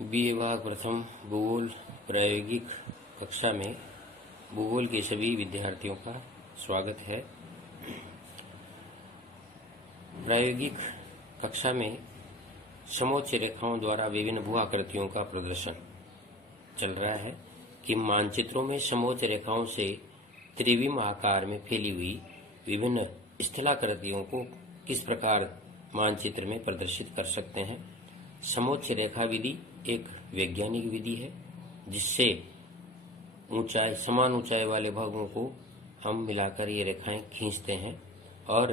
BA विभाग प्रथम भूगोल प्रायोगिक कक्षा में भूगोल के सभी विद्यार्थियों का स्वागत है। प्रायोगिक कक्षा में समोच्च रेखाओं द्वारा विभिन्न भू आकृतियों का प्रदर्शन चल रहा है कि मानचित्रों में समोच्च रेखाओं से त्रिविम आकार में फैली हुई विभिन्न स्थलाकृतियों को किस प्रकार मानचित्र में प्रदर्शित कर सकते हैं। समोच्च रेखा विधि एक वैज्ञानिक विधि है जिससे समान ऊंचाई वाले भागों को हम मिलाकर ये रेखाएं खींचते हैं और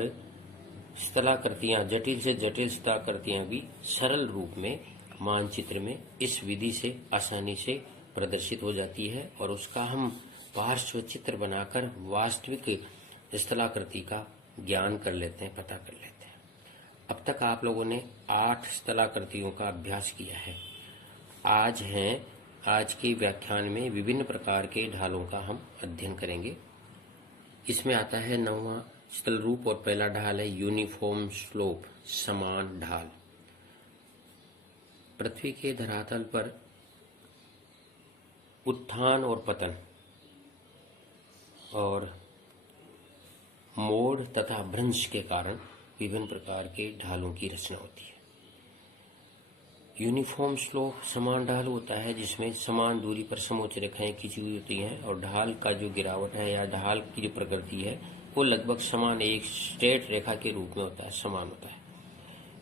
स्थलाकृतियां, जटिल से जटिल स्थलाकृतियां भी सरल रूप में मानचित्र में इस विधि से आसानी से प्रदर्शित हो जाती है और उसका हम पार्श्व चित्र बनाकर वास्तविक स्थलाकृति का ज्ञान कर लेते हैं, पता कर लेते हैं। अब तक आप लोगों ने 8 स्थलाकृतियों का अभ्यास किया है। आज के व्याख्यान में विभिन्न प्रकार के ढालों का हम अध्ययन करेंगे। इसमें आता है 9वां स्थल रूप और पहला ढाल है यूनिफॉर्म स्लोप, समान ढाल। पृथ्वी के धरातल पर उत्थान और पतन और मोड़ तथा भ्रंश के कारण विभिन्न प्रकार के ढालों की रचना होती है। यूनिफॉर्म स्लोप समान ढाल होता है जिसमें समान दूरी पर समोच्च रेखाएं खींची हुई होती हैं और ढाल का जो गिरावट है या ढाल की जो प्रकृति है वो लगभग समान एक स्ट्रेट रेखा के रूप में होता है, समान होता है।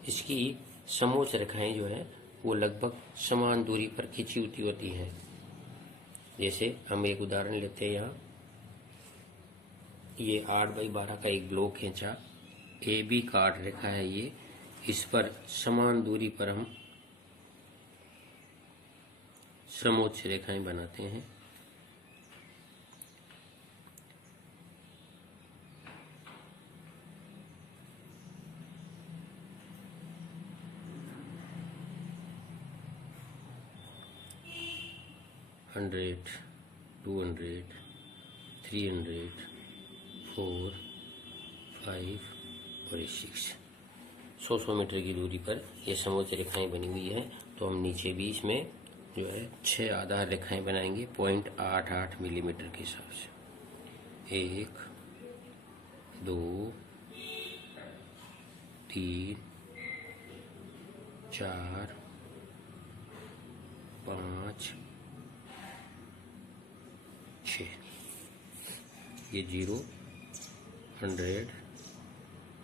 इसकी समोच्च रेखाएं जो है वो लगभग समान दूरी पर खींची होती हैं। जैसे हम एक उदाहरण लेते हैं, यहाँ ये 8x12 का एक ब्लॉक खींचा, ए बी काट रेखा है ये, इस पर समान दूरी पर हम समोच्च रेखाएं बनाते हैं। $100, $200, $300, 4, 5 और 6 100 मीटर की दूरी पर ये समोच्च रेखाएं बनी हुई है। तो हम नीचे भी इसमें जो है 6 आधार रेखाएं बनाएंगे 0.88 मिलीमीटर के हिसाब से। 1, 2, 3, 4, 5, 6। ये 0, 100,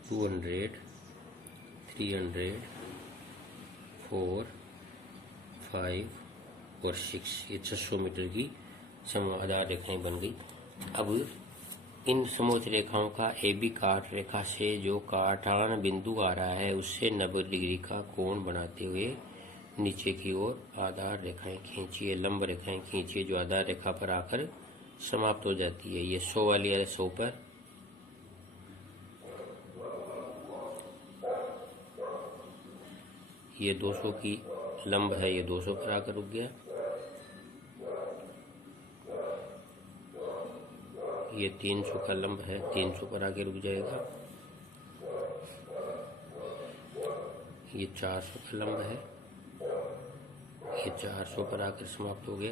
200, 300, 4, 5 और 6, ये 600 मीटर की आधार रेखाएं बन गई। अब इन समोच्च रेखाओं का ए बी काट रेखा से जो काटान बिंदु आ रहा है उससे 90 डिग्री का कोण बनाते हुए नीचे की ओर आधार रेखाएं खींचिए, लंब रेखाएं खींचिए जो आधार रेखा पर आकर समाप्त हो जाती है। ये 100 वाली है 100 पर, ये 200 की लंब है, ये 200 पर आकर रुक गया। ये 300 का लंब है, 300 पर आके रुक जाएगा। ये 400 का लंब है, ये 400 पर आकर समाप्त हो गया।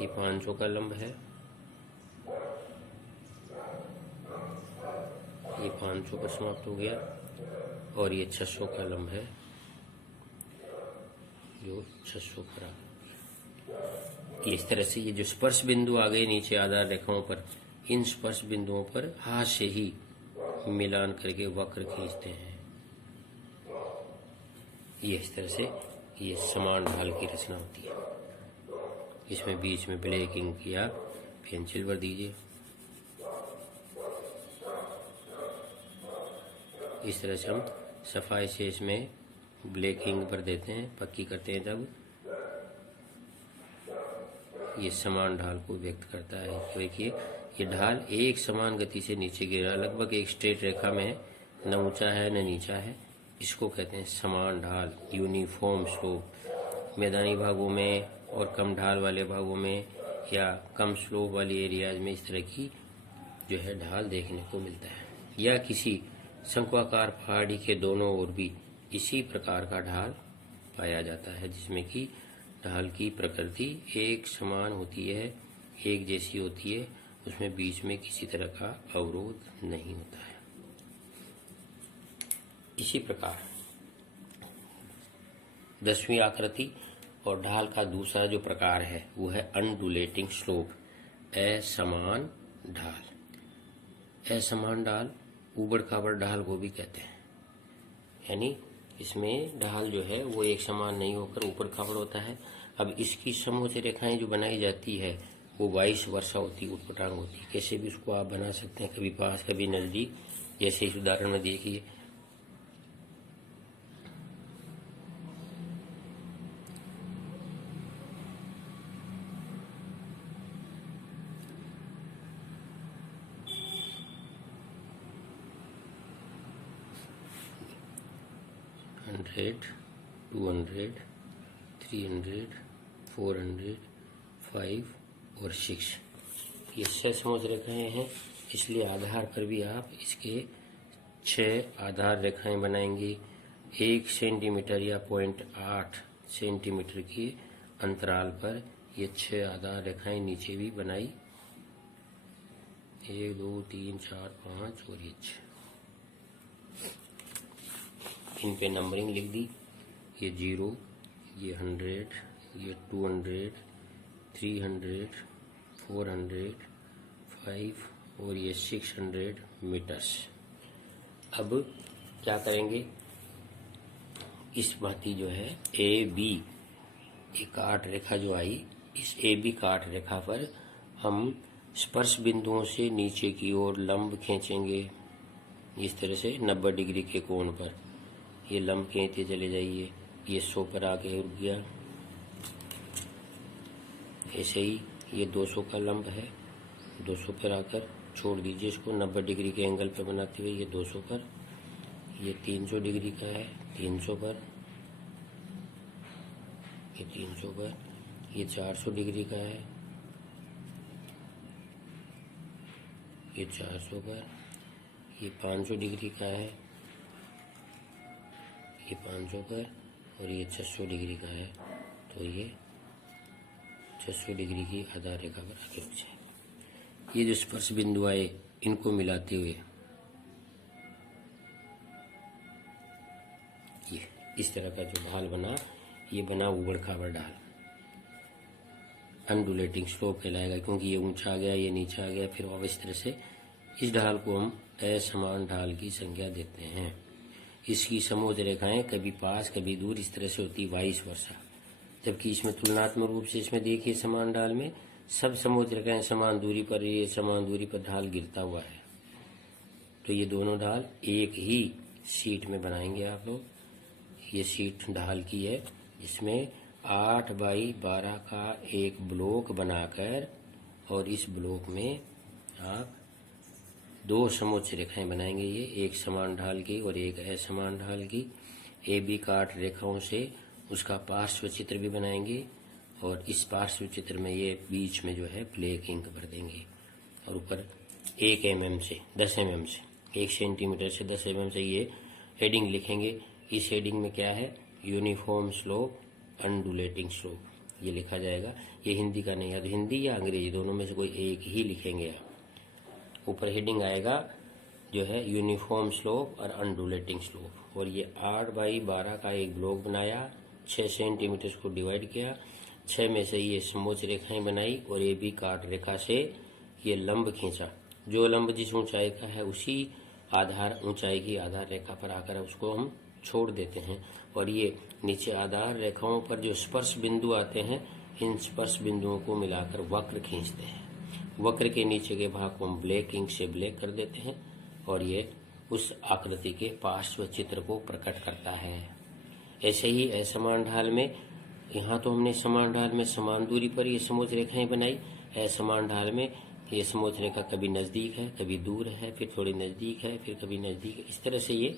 ये 500 का लंब है, ये 500 पर समाप्त हो गया और ये 600 का लंब है जो 600 पर आ गया। इस तरह से ये जो स्पर्श बिंदु आ गए नीचे आधार रेखाओं पर, इन स्पर्श बिंदुओं पर हाथ से ही मिलान करके वक्र खींचते हैं। ये इस तरह से ये समान ढाल की रचना होती है। इसमें बीच में ब्लैकिंग किया, पेंसिल भर दीजिए। इस तरह से हम सफाई से इसमें ब्लैकिंग भर देते हैं, पक्की करते हैं, तब ये समान ढाल को व्यक्त करता है। देखिए ये ढाल एक समान गति से नीचे गिरा, लगभग एक स्ट्रेट रेखा में है, न ऊंचा है न नीचा है। इसको कहते हैं समान ढाल, यूनिफॉर्म स्लोप। मैदानी भागों में और कम ढाल वाले भागों में या कम स्लोप वाली एरियाज में इस तरह की जो है ढाल देखने को मिलता है। या किसी शंक्वाकार पहाड़ी के दोनों ओर भी इसी प्रकार का ढाल पाया जाता है, जिसमें कि ढाल की प्रकृति एक समान होती है, एक जैसी होती है, उसमें बीच में किसी तरह का अवरोध नहीं होता है। इसी प्रकार 10वीं आकृति और ढाल का दूसरा जो प्रकार है वो है अनडुलेटिंग स्लोप, असमान ढाल। असमान ढाल ऊबड़ खाबड़ ढाल को भी कहते हैं, यानी इसमें ढाल जो है वो एक समान नहीं होकर ऊपर खाबड़ होता है। अब इसकी समोच्च रेखाएं जो बनाई जाती है वो 22 वर्षा होती, उटपटांग होती। कैसे भी उसको आप बना सकते हैं, कभी पास कभी नजदीक, जैसे इस उदाहरण में देखिए। हंड्रेड, 200, 300, 400, 5 और 6, ये 6 समोच्च रेखाएं हैं। इसलिए आधार पर भी आप इसके 6 आधार रेखाएं बनाएंगे। 1 सेंटीमीटर या 0.8 सेंटीमीटर के अंतराल पर ये 6 आधार रेखाएं नीचे भी बनाई, 1 2 3 4 5 और ये 6। इन पे नंबरिंग लिख दी, ये 0, ये 100, ये 200, 300, 400, 5 और ये 600 मीटर्स। अब क्या करेंगे, इस भांति जो है ए बी एक काट रेखा जो आई, इस ए बी काट रेखा पर हम स्पर्श बिंदुओं से नीचे की ओर लंब खींचेंगे, इस तरह से 90 डिग्री के कोण पर। ये लंब खींचते चले जाइए, ये 100 पर आके रुक गया। ऐसे ही ये 200 का लंब है, 200 पर आकर छोड़ दीजिए इसको 90 डिग्री के एंगल पर बनाते हुए, ये 200 पर। ये 300 डिग्री का है, 300 पर, ये 300 पर। ये 400 डिग्री का है, ये 400 पर। ये 500 डिग्री का है, ये 500 पर। और ये 600 डिग्री का है, तो ये 600 डिग्री की आधार रेखा पर आगे रुक जाए। ये जो स्पर्श बिंदु आए इनको मिलाते हुए ये इस तरह का जो ढाल बना, ये बना ऊबड़ खाबड़ ढाल, अनडुलेटिंग स्लोप कहलाएगा, क्योंकि ये ऊंचा आ गया, ये नीचा आ गया। फिर अब इस तरह से इस ढाल को हम असमान ढाल की संज्ञा देते हैं। इसकी समोच्च रेखाएं कभी पास कभी दूर इस तरह से होती 22 वर्षा, जबकि इसमें तुलनात्मक रूप से इसमें देखिए समान ढाल में सब समोच्च रेखाएं समान दूरी पर, ये समान दूरी पर ढाल गिरता हुआ है। तो ये दोनों ढाल एक ही शीट में बनाएंगे आप लोग। ये शीट ढाल की है, इसमें 8 बाई 12 का एक ब्लॉक बनाकर और इस ब्लॉक में आप 2 समोच्च रेखाएं बनाएंगे। ये एक समान ढाल की और एक असमान ढाल की। ए बी काट रेखाओं से उसका पार्श्व चित्र भी बनाएंगे और इस पार्श्व चित्र में ये बीच में जो है ब्लैक इंक भर देंगे और ऊपर 1 mm से 10 mm से 1 सेंटीमीटर से 10 mm से ये हेडिंग लिखेंगे। इस हेडिंग में क्या है, यूनिफॉर्म स्लोप अनडुलेटिंग स्लोप, ये लिखा जाएगा। ये हिंदी का नहीं है, तो हिंदी या अंग्रेजी दोनों में से कोई एक ही लिखेंगे आप। ऊपर हेडिंग आएगा जो है यूनिफॉर्म स्लोप और अनडुलेटिंग स्लोप। और ये 8 बाई 12 का एक ब्लॉक बनाया, 6 सेंटीमीटर को डिवाइड किया, 6 में से ये समोच्च रेखाएं बनाई और ये भी काट रेखा से ये लंब खींचा। जो लंब जिस ऊंचाई का है उसी आधार ऊंचाई की आधार रेखा पर आकर उसको हम छोड़ देते हैं। और ये नीचे आधार रेखाओं पर जो स्पर्श बिंदु आते हैं, इन स्पर्श बिंदुओं को मिलाकर वक्र खींचते हैं। वक्र के नीचे के भाग को हम ब्लैक इंक से ब्लैक कर देते हैं और ये उस आकृति के पार्श्व चित्र को प्रकट करता है। ऐसे ही असमान ढाल में, यहाँ तो हमने समान ढाल में समान दूरी पर ये समोच्च रेखाएं बनाई। असमान ढाल में ये समोच्च रेखा कभी नजदीक है, कभी दूर है, फिर थोड़ी नजदीक है, फिर कभी नजदीक है। इस तरह से ये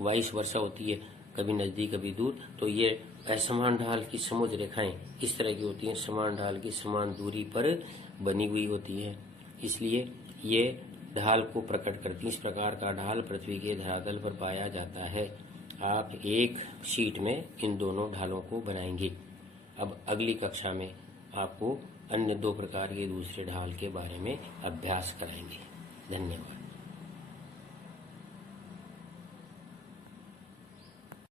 22 वर्षा होती है, कभी नजदीक कभी दूर। तो ये असमान ढाल की समोच्च रेखाएं इस तरह की होती हैं, समान ढाल की समान दूरी पर बनी हुई होती है, इसलिए ये ढाल को प्रकट करती है। इस प्रकार का ढाल पृथ्वी के धरातल पर पाया जाता है। आप एक शीट में इन दोनों ढालों को बनाएंगे। अब अगली कक्षा में आपको अन्य 2 प्रकार के दूसरे ढाल के बारे में अभ्यास कराएंगे। धन्यवाद।